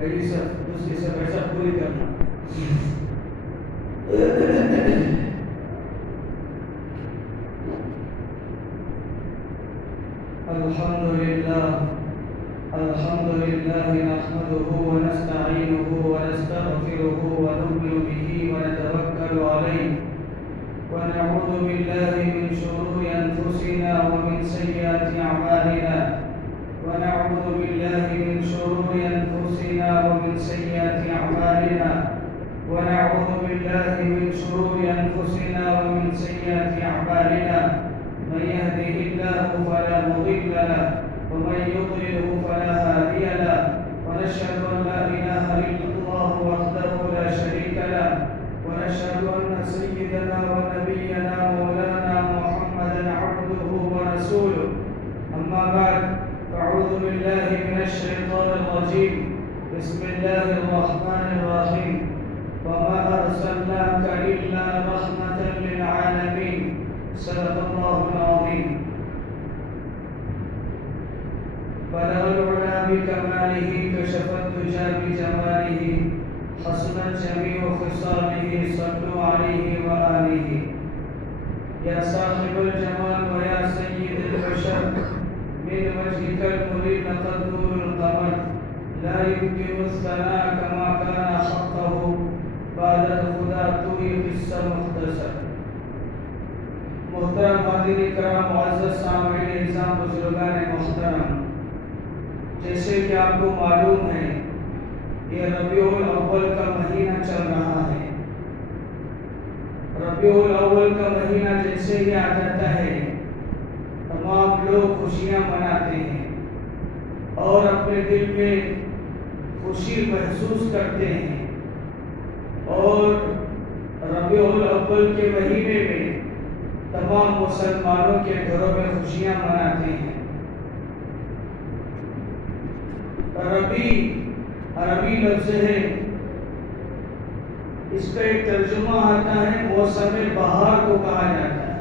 پہلی صف دوسری صف ایسا پوری کرنا. الحمد لله نحمده ونستعينه ونستغفره ونؤمن به ونتوكل عليه ونعوذ بالله من شرور أنفسنا ومن سيئات أعمالنا ونعوذ بالله من شرور أنفسنا ومن سيئات أعمالنا ونعوذ بالله من شرور أنفسنا ومن سيئات أعمالنا من يهده الله فلا مضل له ومن يضلله فلا هادي له ونشهد أن لا إله إلا الله وحده لا شريك له ونشهد أن سيدنا ونبينا مولانا محمدا عبده ورسوله. أما بعد فأعوذ بالله من الشيطان الرجيم. بسم الله الرحمن الرحيم. وما أرسلناك إلا رحمة للعالمين. صدق الله العظيم. بلغ العلا بكماله كشف الدجى بجماله حسنت جميع خصاله صلوا عليه وآله. يا صاحب الجمال ويا سيد البشر من وجهك المريد قد نور القمر لا يمكن الثناء كما كان حقه بعد الخدا توي قصة مختصر. محترم حاضرین کرام، معزز سامعین اعظام، بزرگان محترم، جیسے کہ آپ کو معلوم ہے یہ ربیع الاول کا مہینہ چل رہا ہے. ربیع الاول کا مہینہ جیسے ہی آ جاتا ہے تمام لوگ خوشیاں مناتے ہیں اور اپنے دل میں خوشی محسوس کرتے ہیں، اور ربیع الاول کے مہینے میں تمام مسلمانوں کے گھروں میں خوشیاں مناتے ہیں. عربی لفظ ہے، اس کا ایک ترجمہ آتا ہے موسم بہار کو کہا جاتا ہے.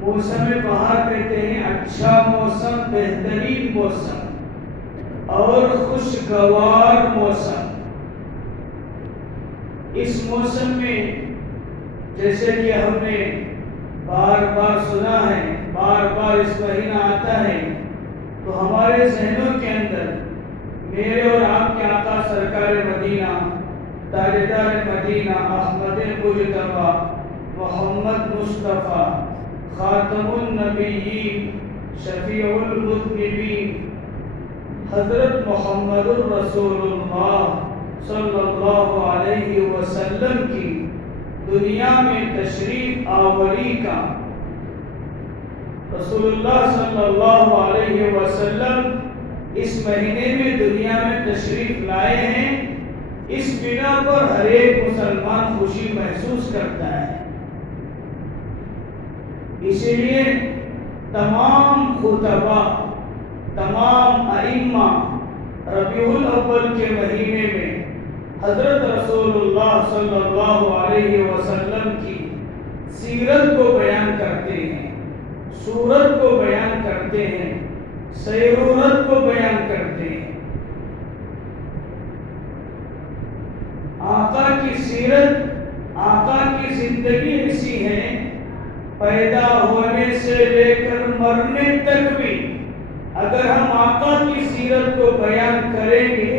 موسم بہار کہتے ہیں اچھا موسم، بہترین موسم اور خوشگوار موسم. اس موسم میں جیسے کہ ہم نے بار بار سنا ہے، بار بار اس مہینہ آتا ہے تو ہمارے ذہنوں کے اندر میرے اور آپ کے آقا سرکار مدینہ، تاجدار مدینہ، احمد مجتبی، محمد مصطفیٰ، خاتم النبیین، شفیع المذنبین، حضرت محمد الرسول اللہ صلی اللہ علیہ وسلم کی دنیا میں تشریف آوری کا. رسول اللہ صلی اللہ علیہ وسلم اس مہینے میں دنیا میں تشریف لائے ہیں. اس بنا پر ہر ایک مسلمان خوشی محسوس کرتا ہے. اسی لیے تمام خطباء، تمام ائمہ ربیع الاول کے مہینے میں حضرت رسول اللہ صلی اللہ علیہ وسلم کی سیرت کو بیان کرتے ہیں، صورت کو بیان کرتے ہیں، سیرورت کو بیان کرتے ہیں. آقا کی سیرت، آقا کی زندگی ایسی ہے پیدا ہونے سے لے کر مرنے تک بھی اگر ہم آقا کی سیرت کو بیان کریں گے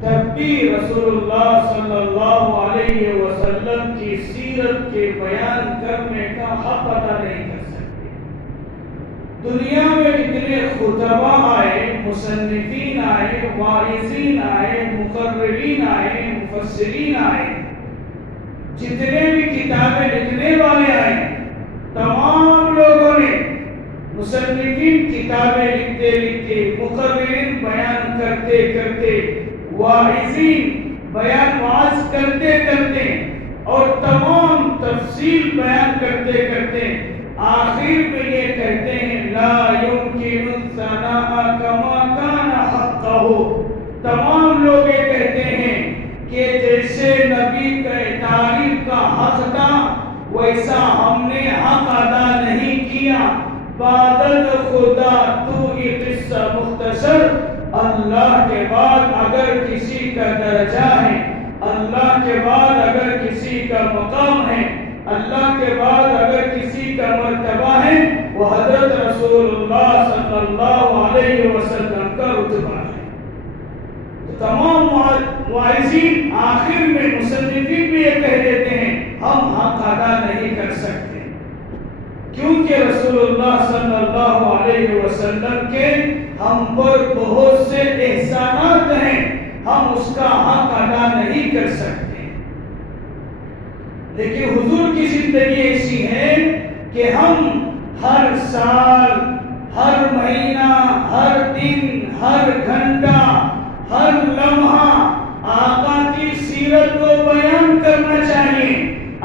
تب بھی رسول اللہ صلی اللہ علیہ وسلم کی سیرت کے بیان کرنے کا حق ادا نہیں کر سکتے. دنیا میں اتنے خطباء آئے، مصنفین آئے، واعظین آئے، مقررین آئے، مفسرین آئے، جتنے بھی کتابیں لکھنے والے آئے، تمام لوگوں نے، مصنفین کتابیں لکھتے لکھتے، مقررین بیان کرتے کرتے، واعظین بیان واعظ کرتے کرتے اور تمام تفصیل بیان کرتے کرتے آخر میں یہ کہتے ہیں لا يمكن الثناء كما كان حقه. تمام لوگ یہ کہتے ہیں کہ جیسے نبی کا تعریف کا حق تھا ویسا ہم نے حق ادا نہیں کیا. بادل خدا تو یہ قصہ مختصر اللہ کے بعد اگر کسی کا درجہ ہے، اللہ کے بعد اگر کسی کا مقام ہے، اللہ کے بعد اگر کسی کا مرتبہ ہے، وہ حضرت رسول اللہ صلی اللہ علیہ وسلم کا رتبہ ہے۔ تمام واعظین آخر میں مصنفین بھی یہ کہہ دیتے ہیں ہم حق ادا نہیں کر سکتے، کیونکہ رسول اللہ صلی اللہ علیہ وسلم کے ہم پر بہت سے احسانات ہیں، ہم اس کا حق ادا نہیں کر سکتے۔ لیکن حضور کی زندگی ایسی ہے کہ ہم ہر سال، ہر مہینہ، ہر دن، ہر گھنٹہ، ہر لمحہ آقا کی سیرت کو بیان کرنا چاہیے۔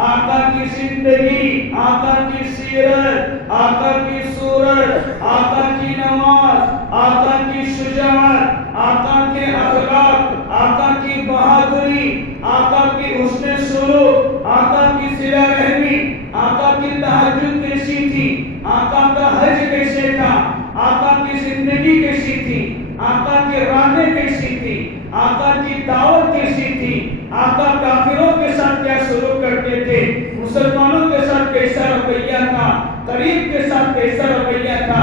آقا کی زندگی، آقا کی سیرت، آقا کی صورت، آقا کی نماز، آقا کی شجاعت، آقا کے اخلاق، آقا کی بہادری، آقا کی حسن سلوک، آقا کی صلہ رحمی، آقا کی تہجد کیسی تھی، آقا کا حج کیسے تھا، آقا کی زندگی کیسی تھی، آقا کی راتیں کیسی تھی، آقا کی دعوت کیسی تھی، آقا کافروں کے ساتھ کیا سلوک کرتے تھے، مسلمانوں کے ساتھ کیسا رویہ تھا، قریب کے ساتھ کیسا رویہ تھا،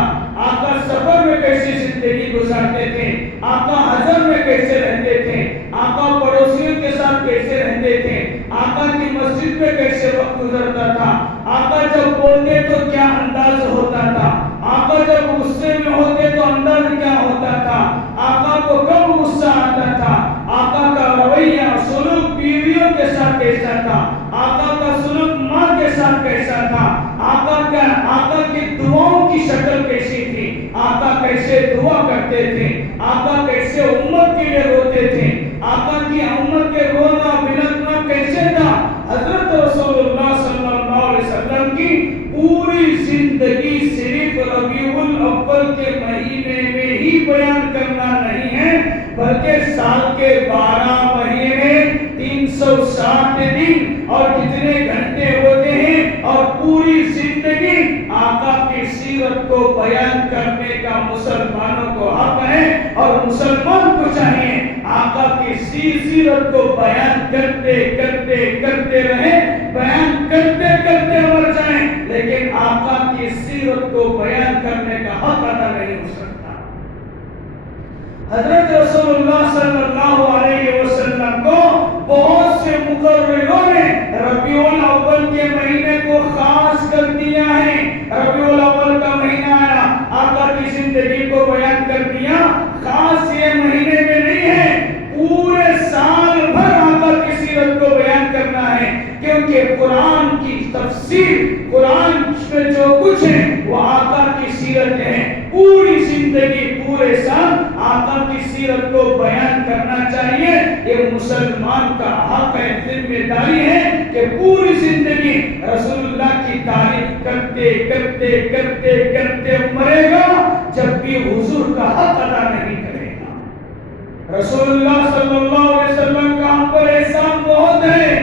آقا سفر میں کیسی زندگی گزارتے تھے، آقا حضر میں کیسے رہتے تھے، آقا پڑوسیوں کے ساتھ کیسے رہتے تھے، آقا کی مسجد میں کیسے وقت گزرتا تھا، آقا جب بولتے تو کیا انداز ہوتا تھا، آقا جب غصے میں ہوتے تو انداز کیا ہوتا تھا، آقا کو کب غصہ آتا تھا، آقا کا رویہ سلوک بیویوں کے ساتھ کیسا تھا، آقا کا سلوک ماں کے ساتھ کیسا تھا، آقا کی دعاؤں کی شکل کیسی تھی، آقا کیسے دعا کرتے تھے، آقا کیسے امت کے لیے روتے تھے، آقا کی امت کے رونا بلکنا کیسے تھا۔ حضرت رسول اللہ صلی اللہ علیہ وسلم کی پوری زندگی صرف ربیع الاول کے مہینے میں ہی بیان کرنا نہیں ہے، بلکہ سال کے 12 مہینے 360 دن اور کتنے گھنٹے ہوتے ہیں، اور پوری زندگی آقا کی سیرت کو بیان کرنے کا مسلمانوں کو حق ہے، اور مسلمان کو چاہیے آقا کی سیرت کو بیان کرتے کرتے کرتے رہیں، بیان کرتے کرتے مر جائیں، لیکن آقا کی سیرت کو بیان کرنے کا حق ادا نہیں ہو سکتا۔ حضرت رسول اللہ صلی اللہ علیہ وسلم کو بہت سے مقرروں نے ربیع الاول کے مہینے کو خاص کر دیا ہے۔ ربیع الاول کا مہینہ آیا، آقا کی زندگی کو بیان کر دیا، خاص یہ مہینے میں نہیں ہے، پورے سال بھر آقا کی سیرت کو بیان کرنا ہے، کیونکہ قرآن کی تفسیر، قرآن میں جو کچھ ہے وہ آقا کی سیرت ہے۔ پوری زندگی، پورے سال آقا کی سیرت کو بیان کرنا چاہیے، یہ مسلمان کا حق ہے، ذمہ داری ہے کہ پوری زندگی رسول اللہ کی تعریف کرتے کرتے کرتے کرتے مرے گا، جب بھی حضور کا حق ادا نہیں کرے گا۔ رسول اللہ صلی اللہ علیہ وسلم کا ہم پر احسان بہت ہے،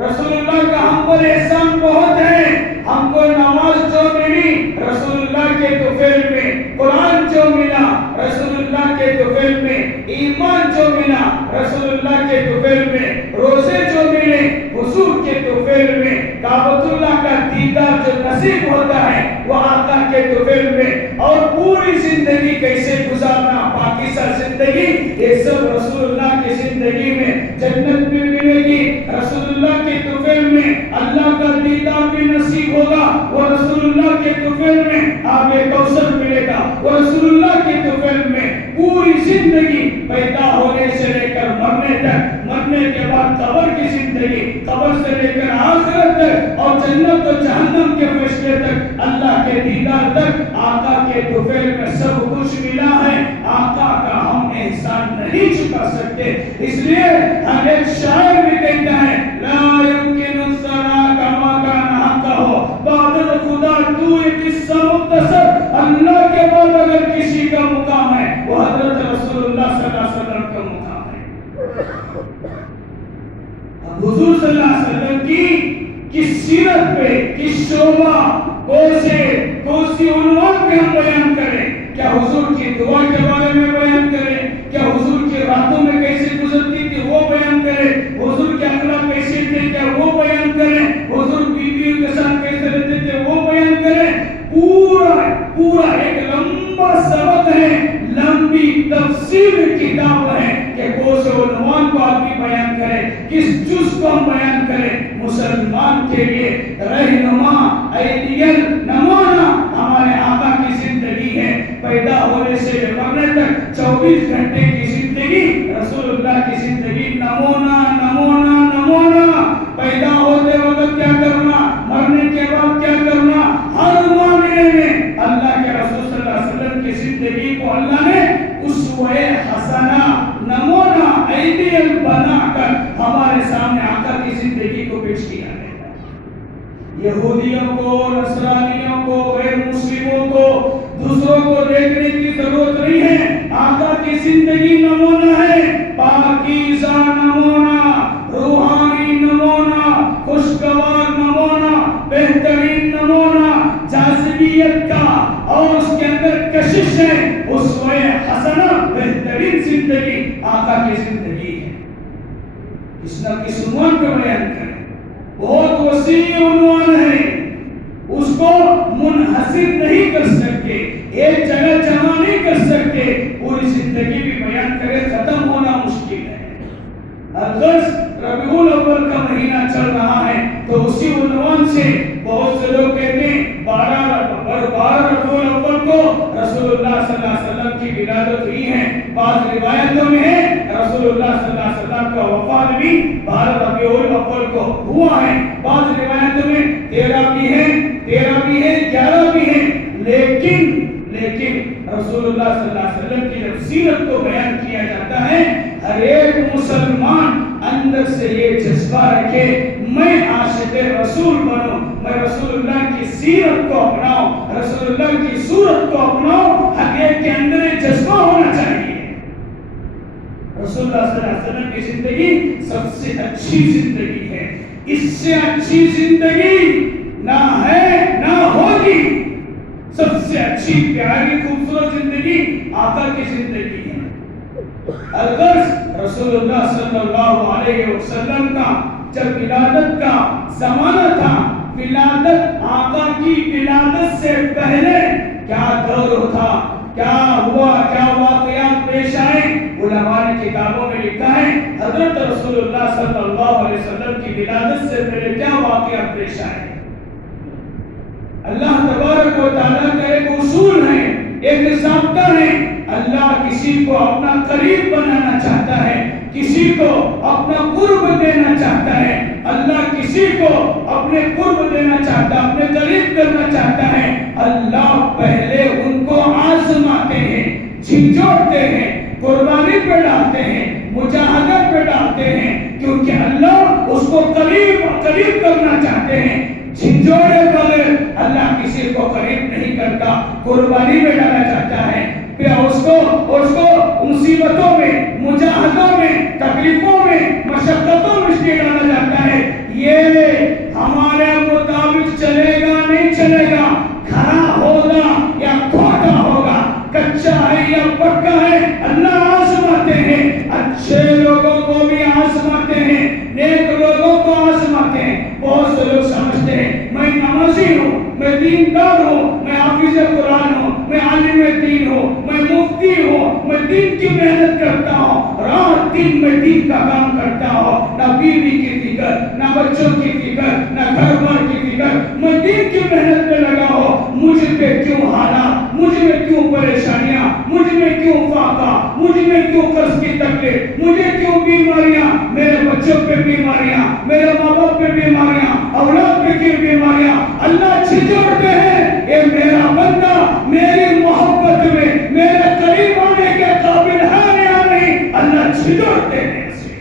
رسول اللہ کا ہم پر احسان بہت ہے۔ ہم کو نماز جو ملی رسول اللہ کے طفیل میں، قرآن جو ملا رسول اللہ کے طفیل میں، ایمان جو ملا رسول اللہ کے طفیل میں، روزے جو ملے حضور کے طفیل میں، کعبۃ اللہ کا دیدار جو نصیب ہوتا ہے وہ آقا کے طفیل میں، اور پوری زندگی کیسے گزارنا، پاکیزہ زندگی، یہ سب رسول اللہ کی زندگی میں جنت بھی ملے گی، رسول اللہ کے طفیل میں اللہ کا دیدار بھی نصیب ہوگا، وہ رسول اللہ کے طفیل میں آب کوثر ملے گا، وہ رسول اللہ کے طفیل میں پوری زندگی پیدا ہونے سے لے کر مرنے تک، مرنے کے بعد قبر کی زندگی، قبر سے لے کر آخرت تک، اور جنت و جہنم کے فیصلے تک، اللہ کے دیدار تک، آقا کے طفیل میں سب کچھ ملا ہے۔ آقا کا ہم احسان نہیں چکا سکتے، اس لیے ہم ایک شاعر بھی کہتا ہے لا يمكن الثناء كما كان حقه بعد الخدا تو ایک قصہ مختصر، اللہ کے بعد اگر کسی کا مقام ہے وہ حضرت رسول اللہ صلی اللہ علیہ وسلم کا مقام ہے۔ اب حضور صلی اللہ علیہ وسلم کی کس سیرت پہ، کس شعبہ، کون سی عنوان پہ ہم بیان کریں؟ کیا حضور کی دعا کے بارے میں بیان کریں؟ تفصیل کتاب ہے کہ کون سے عنوان کو آدمی بیان کرے، کس جز کو ہم بیان کریں۔ مسلمان کے لیے رہنما آئیڈیل نمونہ ہمارے آقا کی زندگی ہے۔ پیدا ہونے سے مرنے تک 24 گھنٹے کی زندگی رسول اللہ کی زندگی، نمونہ نمونہ نمونہ۔ پیدا ہوتے وقت کیا کرنا، مرنے کے بعد کیا کرنا، ہر معاملے میں اللہ کے رسول صلی اللہ علیہ وسلم کی زندگی کو اللہ نے اسوہ حسنہ نمونہ آئیڈیل بنا کر ہمارے سامنے آقا کی زندگی کو پیش کیا ہے۔ یہودیوں کو، نصرانیوں کو، غیر مسلموں کو، دوسروں کو دیکھنے کی ضرورت نہیں ہے۔ آقا کی زندگی نمونہ ہے، پاکیزہ نمونہ، روحانی نمونہ، خوشگوار نمونہ، بہترین نمونہ، جاذبیت کا اور اس کے اندر کشش ہے، اسوہ حسنہ بہترین زندگی آقا کی زندگی ہے۔ کس نہ کس عنوان کو بیان کریں، بہت وسیع عنوان ہے، اس کو منحصر نہیں کر سکتے، ایک جگہ جمع نہیں کر سکتے، پوری زندگی بھی بیان کرے ختم ہونا مشکل ہے۔ اگست ربیع الاول کا مہینہ چل رہا ہے تو اسی عنوان سے بہت سے لوگ کہتے ہیں 12 ربیع الاول کو رسول اللہ صلی اللہ علیہ وسلم کی ولادت ہوئی ہے۔ بعض روایتوں میں ہے رسول اللہ صلی اللہ علیہ وسلم کا وفات بھی 12 ربیع الاول کو ہوا ہے۔ بعض روایتوں میں 13 بھی ہے، 11 بھی ہے، لیکن رسول اللہ صلی اللہ علیہ وسلم کی جب سیرت کو بیان کیا جاتا ہے، ہر ایک مسلمان اندر سے یہ جذبہ رکھے میں عاشق رسول بنوں، میں رسول اللہ کی سیرت کو اپناؤں، رسول اللہ کی صورت کو اپناؤں، ہر ایک کے اندر یہ جذبہ ہونا چاہیے۔ رسول اللہ صلی اللہ علیہ وسلم کی زندگی سب سے اچھی زندگی ہے، اس سے اچھی زندگی نہ ہے نہ ہوگی۔ سب سے اچھی پیاری خوبصورت زندگی آقا کی زندگی ہے۔ الغرض رسول اللہ صلی اللہ علیہ وسلم کا جب ولادت کا زمانہ تھا، ولادت آقا کی ولادت سے پہلے کیا دور تھا، کیا ہوا، کیا واقعات پیش آئے، علماء نے کتابوں میں لکھا ہے حضرت رسول اللہ صلی اللہ علیہ وسلم کی ولادت سے پہلے کیا واقعات پیش آئے۔ اللہ تبارک و تعالیٰ کا ایک اصول ہے، ایک ضابطہ ہے، اللہ کسی کو اپنا قریب بنانا چاہتا ہے، کسی کو اپنا قرب دینا چاہتا ہے، اللہ کسی کو اپنے قرب دینا چاہتا ہے، اپنے قریب کرنا چاہتا ہے، اللہ پہلے ان کو آزماتے ہیں، جھنجھوڑتے ہیں، قربانی پہ ڈالتے ہیں، مجاہدت پہ ڈالتے ہیں، کیونکہ اللہ اس کو قریب کرنا چاہتے ہیں۔ جھنجھوڑے بغیر اللہ کسی کو قریب نہیں کرتا، قربانی میں ڈالا جاتا ہے، پھر اس کو مصیبتوں میں، مجاہدوں میں، تکلیفوں میں، مشقتوں میں ڈالا جاتا ہے۔ یہ ہمارے مطابق چلے گا نہیں چلے گا، کھرا ہوگا یا کھوٹا ہوگا، کچا ہے یا پکا ہے، اللہ آزماتے ہیں، اچھے لوگوں کو بھی آزماتے ہیں، نیک لوگوں کو آزماتے ہیں۔ بہت سے لوگ سمجھتے ہیں میں نمازی ہوں، میں دیندار ہوں، میں حافظ قرآن ہوں، میں عالم دین ہوں، میں مفتی ہوں، میں دین کی محنت کرتا ہوں، رات دن میں دین کا کام کرتا ہوں، نہ بیوی کی فکر، نہ بچوں کی فکر، نہ گھر بار کی فکر، میں دین کی محنت میں لگا ہوں، مجھ پہ کیوں حالات، مجھ میں کیوں پریشانیاں، مجھ میں کیوں فاقہ، مجھ میں کیوں قرض کی تکلیف، مجھے کیوں بیماریاں، میرے بچوں پہ بیماریاں، میرے ماں باپ پہ بیماریاں، اولاد پہ کی بیماریاں۔ اللہ جھنجھوڑتے ہیں، اے میرا بندہ میری محبت میں میرے قریب آنے کے قابل ہے یا نہیں، اللہ جھنجھوڑتے ہیں اسے۔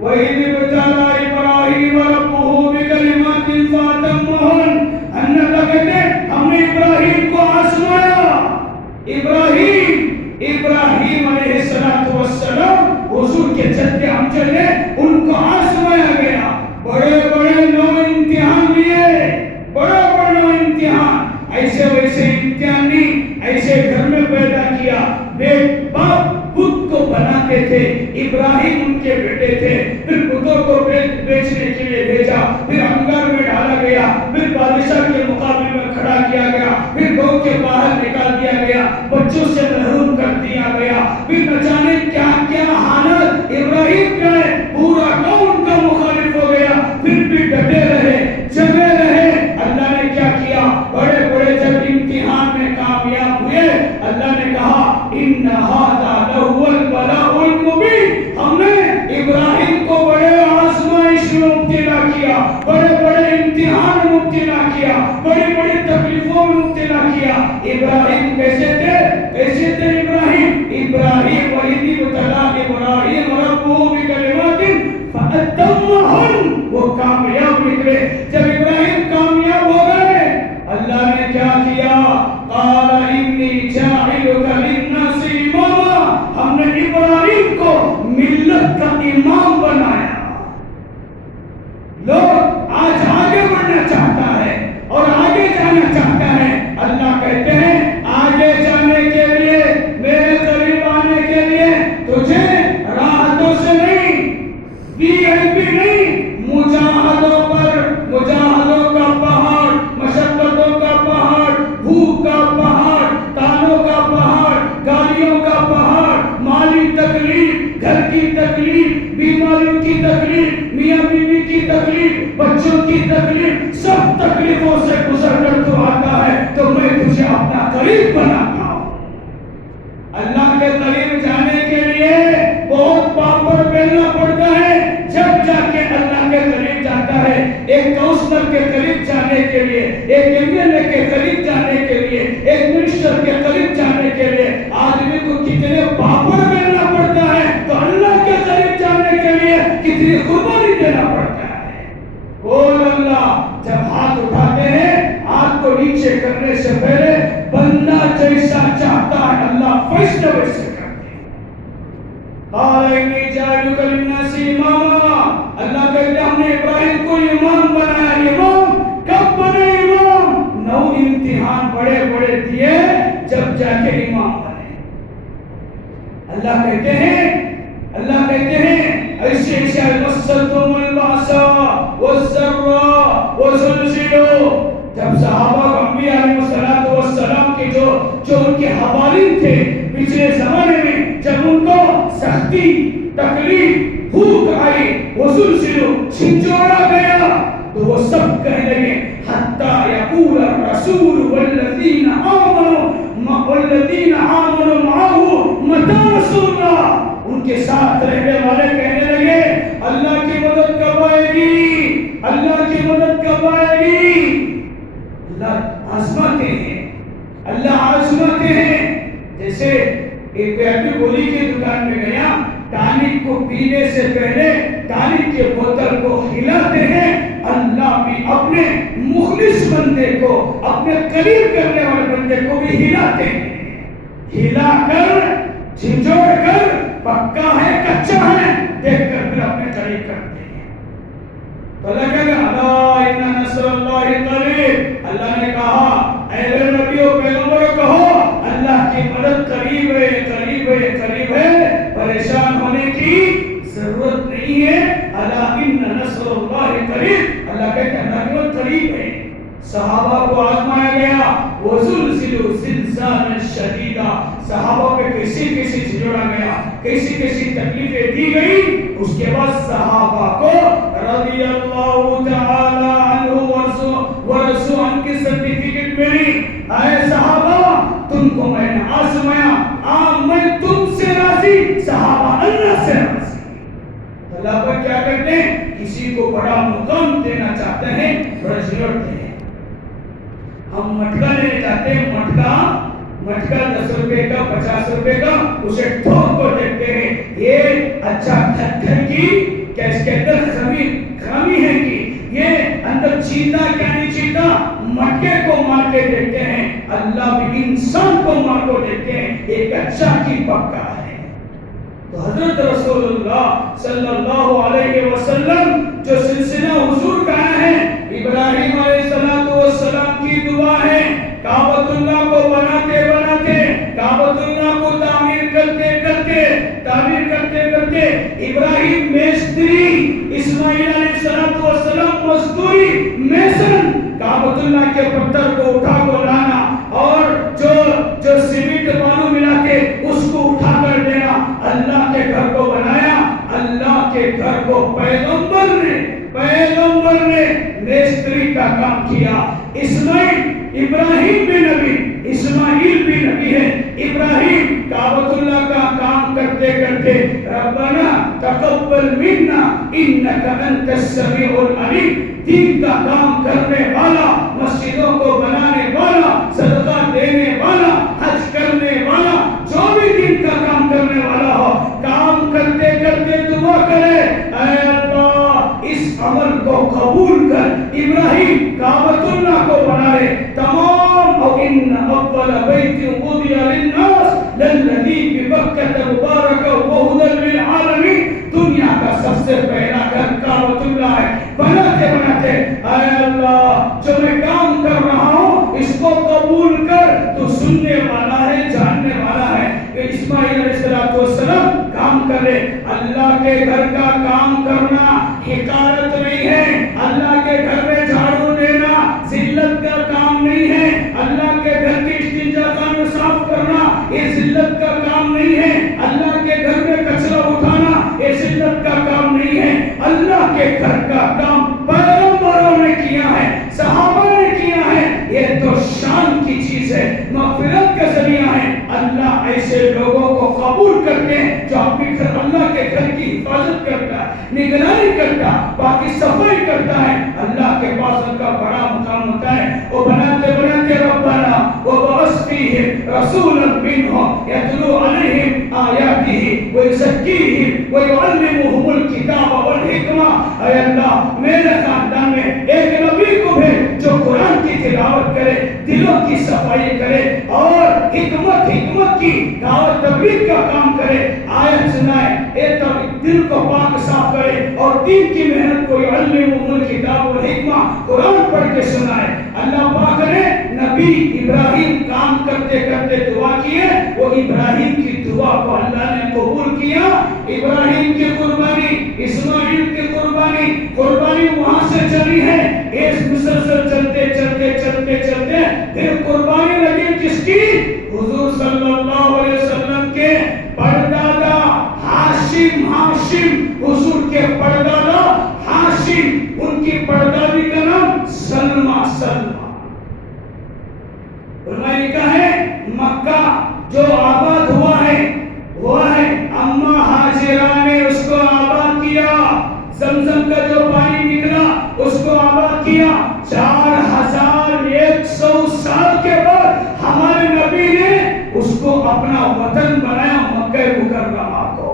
وَإِذِ ابْتَلَىٰ إِبْرَاهِيمَ رَبُّهُ بِكَلِمَاتٍ فَأَتَمَّهُنَّ، اللہ کہتے ہیں ہم نے ابراہیم کو آزمایا۔ ابراہیم علیہ السلام حضور کے جد امجد ہے، ان کو آزمایا گیا، بڑے بڑے نو امتحان لیے، بڑے بڑے نو امتحان، ایسے ویسے امتحان نہیں، ایسے گھر میں پیدا کیا، باپ بت کو بناتے تھے، ابراہیم ان کے بیٹے تھے، پھر بتوں کو بیچنے کے لیے بھیجا، پھر انگار میں ڈالا گیا، پھر بادشاہ کے مقابلے میں کھڑا کیا گیا، پھر گاؤں کے باہر نکال دیا گیا، بچوں سے محروم کر دیا دیا گیا. پھر نہ جانے کیا کیا حالت ابراہیم کا ہے, پورا قوم کا مخالف ہو گیا, پھر بھی ڈٹے رہے, جمے رہے. اللہ نے کیا کیا, بڑے بڑے جب امتحان میں کامیاب ہوئے, اللہ نے کہا ان ھذا لہو البلاء المبین. ہم نے ابراہیم کو بڑے آزمائش میں مبتلا کیا, بڑے بڑے امتحان میں مبتلا کیا, بڑی بڑی تکلیفوں میں مبتلا کیا. ابراہیم کیسے تھے, کیسے تھے ابراہیم؟ ابراہیم وَإِذِ ابْتَلَىٰ إِبْرَاهِيمَ رَبُّهُ بِكَلِمَاتٍ فَأَتَمَّهُنَّ. وہ کامیاب نکلے. جب ابراہیم کامیاب ہو گئے, اللہ نے کیا کیا, قَالَ إِنِّي جَاعِلُكَ لِلنَّاسِ إِمَامًا. ہم نے ابراہیم کو ملت کا امام بنایا. لوگ آج آگے بڑھنا چاہتا ہے اور آگے جانا چاہتا ہے. اللہ کہتے ہیں آگے جانے کے لیے, میرے قریب آنے کے لیے تجھے راحتوں سے نہیں, VIP نہیں, مجاہدوں پر, مجاہدوں کا پہاڑ, مشقتوں کا پہاڑ, بھوک کا پہاڑ, تانوں کا پہاڑ, گالیوں کا پہاڑ, مالی تکلیف, گھر کی تکلیف, بیماریوں کی تکلیف, میاں بیوی کی تکلیف, بچوں کی تکلیف, سب تکلیفوں سے گزر کر تو آتا ہے تو میں تجھے اپنا قریب بناتا ہوں. اللہ کے قریب جانے کے لیے بہت پاپڑ بیلنا پڑتا ہے, جب جا کے اللہ کے قریب جاتا ہے. ایک کاؤنسلر کے قریب جانے کے لیے, ایک MLA کے قریب جانے کے لیے, ایک منسٹر کے قریب جانے کے لیے آدمی کو کتنے پاپڑ بیلنا پڑتا ہے, تو اللہ کے قریب جانے کے لیے کتنی قربانی دینا پڑتا ہے. بول اللہ. جب ہاتھ اٹھاتے ہیں, ہاتھ کو نیچے کرنے سے پہلے بندہ جیسا چاہتا ہے اللہ فیصلہ ویسے کرتے ہیں. قال انی جاعلک للناس اماما. اللہ کہتے ہم نے ابراہیم کو امام بنایا. امام کب بنے امام؟ 9 امتحان بڑے بڑے دیے جب جا کے امام بنے. اللہ کہتے ہیں, اللہ کہتے ہیں ایسے ایسے مسّتہم البأساء والضراء وزلزلوا. جب صحابہ انبیاء علیہ السلام کے جو ان کے حوالین تھے پچھلے زمانے میں, جب ان کو سختی, تکلیف, بھوک آئی, وزلزلوا, جھنجھوڑا گیا, تو وہ سب کہنے لگے حتیٰ یقول الرسول والذین آمنوا معہ متی نصر اللہ. ان کے ساتھ رہنے والے کہنے لگے اللہ کی مدد کب آئے گی, اللہ کی مدد کب آئے گی. اللہ آزماتے ہیں, اللہ آزماتے ہیں. جیسے ایک ویکتی گولی کی دکان میں گیا, ٹانک کو پینے سے پہلے ٹانک کے بوتل کو ہلاتے ہیں. اللہ بھی اپنے مخلص بندے کو, اپنے قریب کرنے والے بندے کو بھی ہلاتے ہیں. ہلا کر, جھنجھوڑ کر, پکا ہے کچا ہے دیکھ کر پھر اپنے قریب کرتے ہیں. تو اللہ کہے گا الا ان نصر اللہ قریب. اللہ نے کہا اے نبیوں پیغمبروں کہو اللہ کی مدد قریب ہے, قریب ہے, قریب ہے, پریشان ہونے کی ضرورت نہیں ہے. الا ان نصر اللہ قریب. اللہ کہتے ہیں اللہ کی مدد قریب ہے. صحابہ کو آزمایا گیا, وزلزلوا زلزالا شدیدا. صحابہ پہ کیسی کیسی جھنجھوڑا گیا, کیسی کیسی تکلیفیں دی گئی. اس کے بعد صحابہ کو رضی اللہ تعالی عنہ ورضوا عنہ کی سرٹیفکیٹ ملی. اے صحابہ تم کو میں نے آزمایا, میں تم سے راضی, صحابہ اللہ سے راضی. اللہ پر کیا کرتے ہیں, کسی کو بڑا مقام دینا چاہتے ہیں, بڑا جھلڑتے ہیں. ہم مٹکا لینے چاہتے ہیں, مٹکا 10 روپے کا, 50 روپے کا, اسے ٹھوک کو دیکھتے ہیں یہ اچھا گھر کی کیا اس کے اندر خامی ہے کہ یہ اندر چیتا کیا نہیں چیتا. مٹکے کو مار کے دیکھتے ہیں, اللہ بھی انسان کو مار کو دیکھتے ہیں ایک اچھا کی پکا ہے. تو حضرت رسول اللہ صلی اللہ علیہ وسلم جو سلسلہ حضور کا ہے, ابراہیم علیہ السلام کی دعا ہے. کعبۃ اللہ کو بناتے بناتے, کعبۃ اللہ کو تعمیر کرتے کرتے ابراہیم میستری, اسماعیل علیہ السلام مزدوری, میسن, کعبۃ اللہ کے پتھر کو اٹھا کو لانا اور جو سیمنٹ بالو ملا کے اس کو اٹھا کیا. اسماعیل ابراہیم بھی نبی، اسماعیل بھی نبی ہے. ابراہیم کعبۃ اللہ کا کام کرتے کرتے ربنا تقبل منا انک انت السمیع العلیم، دین کا کام کرنے والا، مسجدوں کو بنانے والا، صدقہ دینے والا، حج کرنے والا، جو بھی دین کا کام کرنے والا ہو، کام کرتے کرتے دعا کرے اے اللہ اس عمل کو قبول کر. ابراہیم کعبۃ اللہ کو بنائے، تمام اور ان اول بیت وضع للناس للذی ببکۃ مبارکا وہدی للعالمین، دنیا کا سب سے پہلا گھر کعبۃ اللہ ہے. بناتے بناتے اے اللہ جو میں کام کر رہا ہوں اس کو قبول کر، تو سننے والا ہے، جاننے والا ہے. اسماعیل علیہ السلام کام کرے. اللہ کے گھر کا کام کرنا حقارت نہیں ہے، اللہ کے گھر میں جھاڑو دینا ذلت کا کام نہیں ہے، اللہ کے گھر کی استنجا خانہ صاف کرنا یہ ذلت کا کام نہیں ہے، اللہ کے گھر میں کچرا اٹھانا یہ ذلت کا کام نہیں ہے. اللہ کے گھر کا کام پیغمبروں نے کیا ہے، صحابہ نے کیا ہے، یہ تو شان کی چیز ہے، مغفرت کا ذریعہ ہے. اللہ ایسے لوگوں کو قبول کرتے ہیں جو اپنے گھر اللہ کے گھر کی حفاظت کرتا ہے، نگرانی کرتا، باقی صفائی کرتا ہے. اللہ کے پاس ان کا بڑا مقام ہوتا ہے. وہ بناتے بناتے ربنا وبعث فیہم رسولا منہم یتلو علیہم آیاتہ ویزکیہم ویعلمہم الکتاب والحکمہ. اے اللہ میرے خاندان میں ایک نبی کو بھیج جو قرآن کی تلاوت کرے، دلوں کی صفائی کرے اور حکمت کی دعوت تبلیغ کا کام کرے، آیت سنائے، ایک دل کو پاک صاف کرے اور دین کی محنت کو یعلمہم الکتاب والحکمہ قرآن پڑھ کے سنائے. اللہ پاک نے نبی ابراہیم کام کرتے کرتے دعا کیے، وہ ابراہیم کی دعا کو اللہ نے قبول کیا. ابراہیم کی قربانی، اسماعیل کی قربانی وہاں سے چلی ہے. ایک مسلسل چلتے چلتے چلتے چلتے پھر قربانی لگی کس کی؟ حضور صلی اللہ علیہ وسلم کے پردادا ہاشم، حضور کے پردادا ہاشم، ان کی پردادی کا نام سلمہ. فرمایا کہا ہے مکہ جو آباد ہوا ہے اما ہاجرہ نے اس کو آباد کیا. زمزم کا جو پانی نکلا اس کو آباد کیا. 4100 سال کے بعد ہمارے نبی نے اس کو اپنا وطن بنایا، مکہ مکرمہ کو.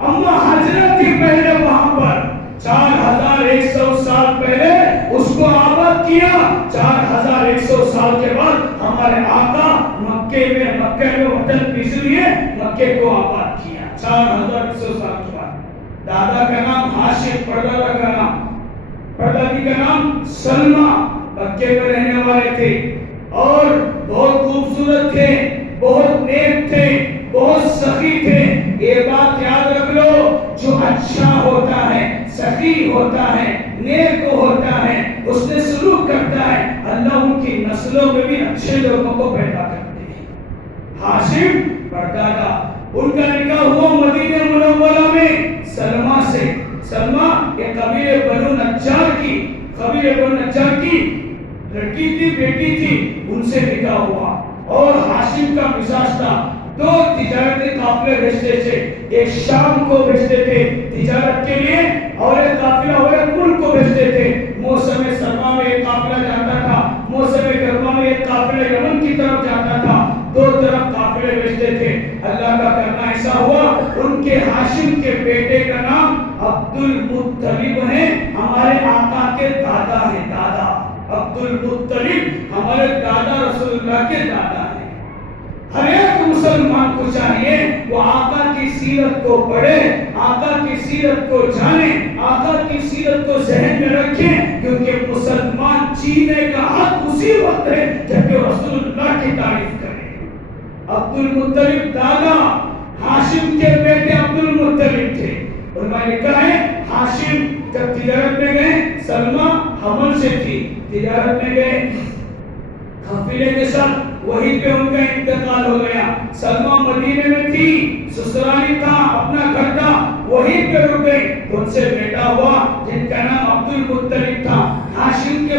اما ہاجرہ تھی پہلے وہاں پر، 4100 سال پہلے اس کو آباد کیا. 4100 سال کے بعد ہمارے آقا مکے میں وطن اس لیے مکے کو آباد کیا. 4100 سال کے بعد دادا کا نام ہاشم، پردادی کا نام سلمہ، مکے میں رہنے والے تھے اور بہت خوبصورت تھے، بہت نیک تھے، بہت سخی تھے. یہ بات یاد رکھ لو، جو اچھا ہوتا ہے، سخی ہوتا ہے، نیک ہوتا ہے، اس نے سلوک کرتا ہے، اللہ ان کی نسلوں میں بھی اچھے لوگوں کو پیدا کرتے ہیں. ہاشم پردادا، ان کا نکاح ہوا مدینہ منورہ میں سلمہ سے. سلمہ یہ قبیلے بنو نجار کی لڑکی تھی، بیٹی تھی، ان سے نکاح ہوا. اور ہاشم کا مزاج تھا، 2 تجارتی قافلے بھیجتے تھے، ایک شام کو بھیجتے تھے تجارت کے لیے اور ایک قافلہ اور ایک ملک کو بھیجتے تھے. موسم سرما میں ایک قافلہ جاتا تھا، موسم گرما میں ایک قافلہ یمن کی طرف جاتا تھا، 2 طرف قافلے بھیجتے تھے. اللہ کا کرنا ایسا ہوا، ان کے ہاشم کے بیٹے کا نام عبد المطلب ہے، ہمارے آقا کے دادا ہیں. عبد المطلب ہمارے دادا رسول اللہ کے دادا ہیں. ہر ایک مسلمان کو چاہیے وہ آقا کی سیرت کو پڑھے، آقا کی سیرت کو جانے، آقا کی سیرت کو ذہن میں رکھیں، کیونکہ مسلمان جینے کا حق اسی وقت ہے جب کہ رسول اللہ کی تعریف کرے. عبد المطلب دادا، ہاشم کے بیٹے عبد المطلب تھے. اور میں نے کہا ہے ہاشم جب تجارت میں گئے، سلمہ حمل سے تھی، تجارت میں گئے قافلے کے ساتھ، وہیں پہ ان کا انتقال ہو گیا. سلمہ مدینے میں تھی، سسرالی تھا، اپنا گھر تھا، وہیں پہ رک گئی. ان سے بیٹا ہوا جن کا نام عبد المطلب تھا. ہاشم کے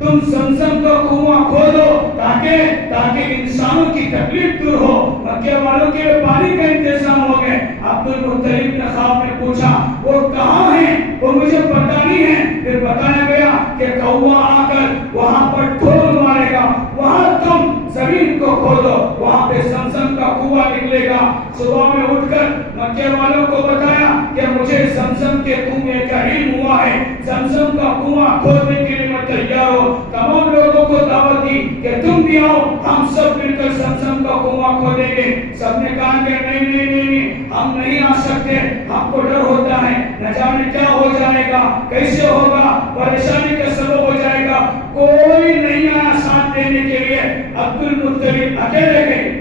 تم زمزم کا کنواں کھودو تاکہ انسانوں کی تکلیف دور ہو. مکے والوں کے لیے پانی کا انتظام ہو گئے. عبد المطلب نے خواب میں پوچھا وہ کہاں ہیں؟ وہ مجھے پتہ نہیں ہے. پھر بتایا گیا کہ کوا آ کر وہاں پر ٹھول مارے گا, وہاں تم زمین کو کھودو, وہاں پہ زمزم کا کنواں نکلے گا. صبح میں اٹھ کر مکے والوں کو بتایا کہ مجھے زمزم کے کنویں کا علم ہوا ہے, زمزم کا کنواں کھودنے کے لیے میں تیار ہوں. تمام لوگوں کو دعوت دی کہ تم بھی آؤ, ہم سب مل کر زمزم کا کنواں کھودیں گے. سب نے کہا کہ نہیں, ہم نہیں آ سکتے, ہم کو ڈر ہوتا ہے, نہ جانے کیا ہو جائے گا, کیسے ہوگا, پریشانی کا سبب ہو جائے گا. کوئی نہیں آیا ساتھ دینے کے لیے. عبد المطلب اکیلے گئے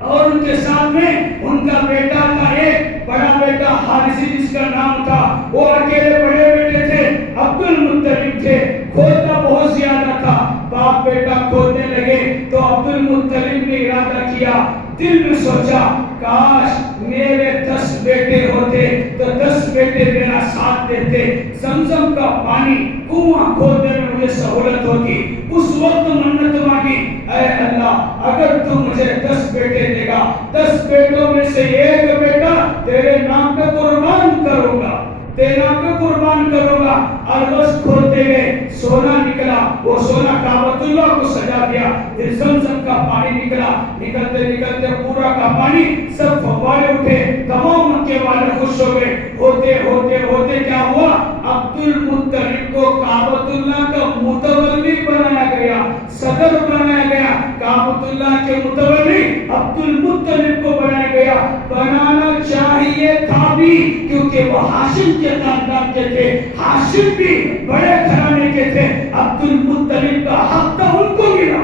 اور ان کے ساتھ میں ان کا بیٹا تھا, ایک بڑا بیٹا حارثی جس کا نام تھا. وہ اکیلے بڑے بیٹے تھے, عبد المطلب تھے. کھودنا بہت زیادہ تھا, باپ بیٹا کھودنے لگے تو عبد المطلب نے ارادہ کیا, دل میں سوچا کاش میرے 10 بیٹے ہوتے تو 10 بیٹے میرا ساتھ دیتے, زمزم کا پانی کنواں کھودنے میں مجھے سہولت ہوتی. اس وقت منت مانگی, اے اللہ اگر تو مجھے 10 بیٹے دے گا, 10 بیٹوں میں سے ایک بیٹا تیرے نام پہ قربان کروں گا, تیرے نام پہ قربان کروں گا. اربز کھولتے گئے, سونا نکلا, وہ سونا کعبۃ اللہ کو سجا دیا. پھر زمزم کا پانی نکلا, نکلتے نکلتے پورا کا پانی سب فوارے اٹھے, تمام مکے والے خوش ہو گئے. ہوتے ہوتے ہوتے کیا ہوا, عبد المطلب کو کعبۃ اللہ کا متولی بنایا گیا, صدر بنایا گیا. کعبۃ اللہ کے متولی عبد المطلب کو بنایا گیا. بنانا چاہیے تھا بھی کیونکہ وہ ہاشم کے خاندان کے تھے, ہاشم بھی بڑے گھرانے کے تھے. عبد المطلب کا حق تھا ان کو ملا.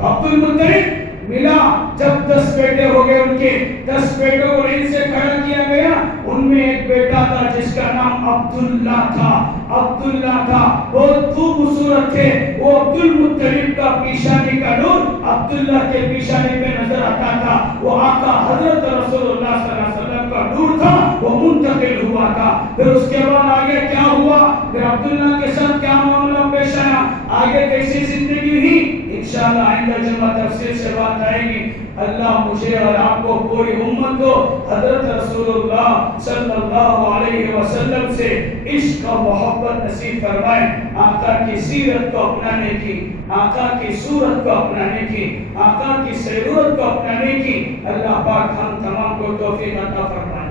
عبد المطلب ملا. جب 10 بیٹے ہو گئے, ان کے 10 بیٹوں کو ان سے کھڑا کیا گیا. ان میں ایک بیٹا تھا جس کا نام عبداللہ تھا. عبداللہ تھا, بہت خوبصورت تھے. وہ عبد المطلب کا پیشانی کا نور عبداللہ کے پیشانی پہ نظر آتا تھا. وہ آقا حضرت رسول اللہ صلی اللہ علیہ وسلم کا نور تھا, وہ منتقل ہوا تھا. پھر اس کے بعد آگے کیا ہوا, پھر عبداللہ کے ساتھ کیا معاملہ پیش آیا, آگے کیسی زندگی ہوئی, انشاءاللہ آئندہ جمعہ تفصیل سے بات آئے گی. اللہ مجھے اور آپ کو, پوری امت کو حضرت رسول اللہ صلی اللہ علیہ وسلم سے عشق و محبت نصیب فرمائے. آقا کی سیرت کو اپنانے کی, آقا کی صورت کو اپنانے کی, آقا کی سیرت کو اپنانے کی اللہ پاک ہم تمام کو توفیق عطا فرمائے.